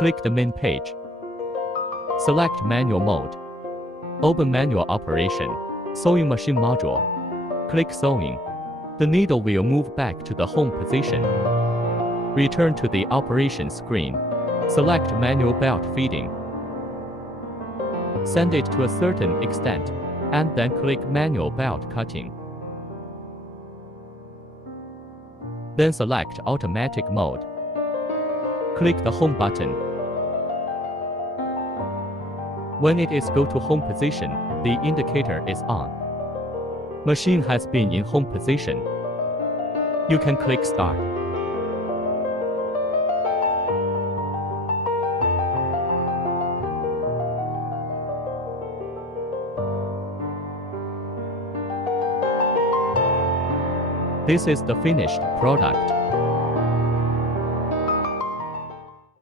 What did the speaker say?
Click the main page. Select Manual Mode. Open Manual Operation. Sewing Machine Module. Click Sewing. The needle will move back to the home position. Return to the operation screen. Select Manual Belt Feeding. Send it to a certain extent, and then click Manual Belt Cutting. Then select Automatic Mode. Click the Home button. When it is go to home position, the indicator is on. Machine has been in home position. You can click Start. This is the finished product.